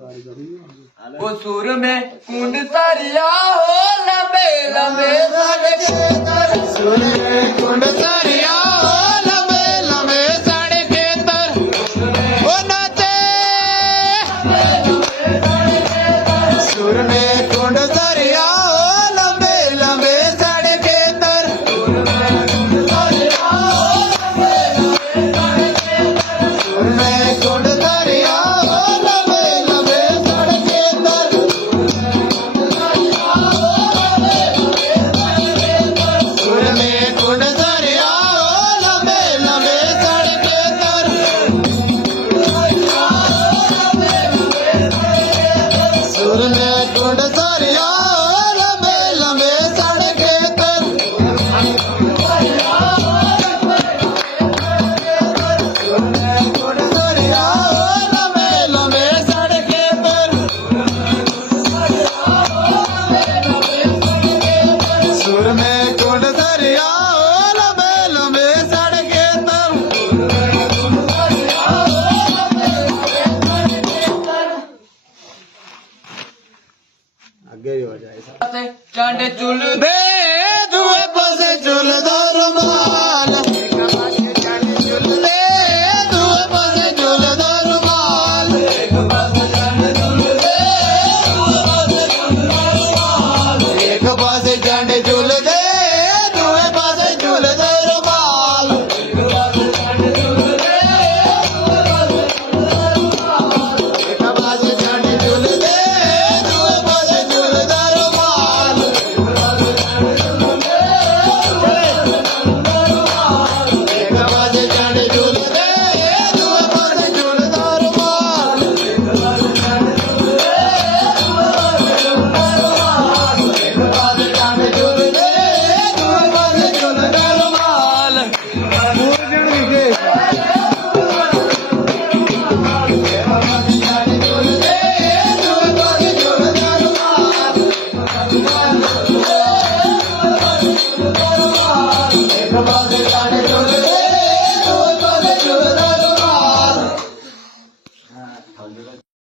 वो सुर में कुंड सरिया हो लंबे लंबे सड़केतर सुर में कुंड सरिया हो लंबे लंबे सड़केतर ओ नाचे सुर में कुंड सरिया हो लंबे लंबे सड़केतर सुर में कुंड सरिया हो लंबे लंबे सड़केतर सुर में कुंड सरिया हो लंबे लंबे सड़केतर सुर में कुंड सरिया हो लंबे लंबे सड़केतर कुंड सरिया हो लंबे लंबे सड़केतर सुर में कुंड सरिया हो लंबे लंबे सड़केतर आगे हो जाए चंड चुल बे दुए पासे चुल दो रुमाल